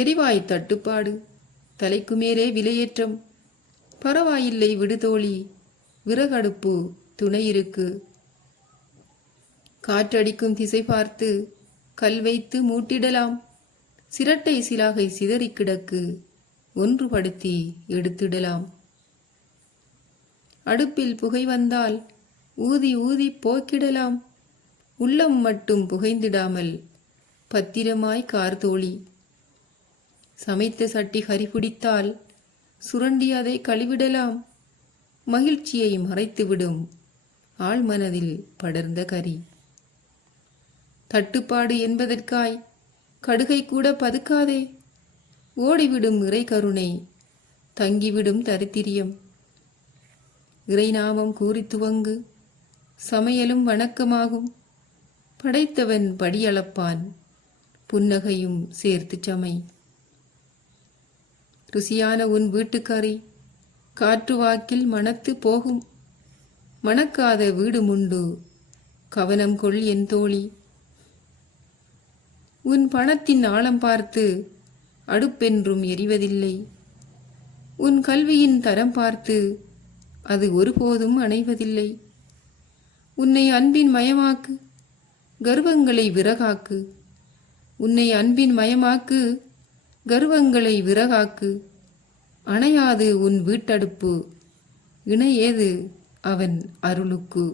எரிவாய் தட்டுப்பாடு, தலைக்கு மேலே விலையேற்றம். பரவாயில்லை விடுதோழி, விறகடுப்பு துணையிருக்கு. காற்றடிக்கும் திசை பார்த்து கல் வைத்து மூட்டிடலாம். சிரட்டை சிலாகை சிதறி கிடக்கு, ஒன்றுபடுத்தி எடுத்திடலாம். அடுப்பில் புகை வந்தால் ஊதி ஊதி போக்கிடலாம். உள்ளம் மட்டும் புகைந்திடாமல் பத்திரமாய் கார்தோழி. சமைத்த சட்டி கரிபிடித்தால் சுரண்டி அதை கழுவிடலாம். மகிழ்ச்சியை மறைத்துவிடும் ஆழ்மனதில் படர்ந்த கரி. தட்டுப்பாடு என்பதற்காய் கடுகை கூட பதுக்காதே. ஓடிவிடும் இறை கருணை, தங்கிவிடும் தரித்திரியம். இறைநாமம் கூறி துவங்கு, சமையலும் வணக்கமாகும். படைத்தவன் படியளப்பான், புன்னகையும் சேர்த்து சமை. ருசியான உன் வீட்டுக்கறி காற்று வாக்கில் மணத்து போகும். மணக்காத வீடுமுண்டு, கவனம் கொள் என் தோழி. உன் பணத்தின் ஆழம் பார்த்து அடுப்பென்றும் எரிவதில்லை. உன் கல்வியின் தரம் பார்த்து அது ஒருபோதும் அணைவதில்லை. உன்னை அன்பின் மயமாக்கு, கர்வங்களை விறகாக்கு. உன்னை அன்பின் மயமாக்கு, கர்வங்களை விறகாக்கு. அணையாது உன் வீட்டடுப்பு, இணையேது அவன் அருளுக்கு.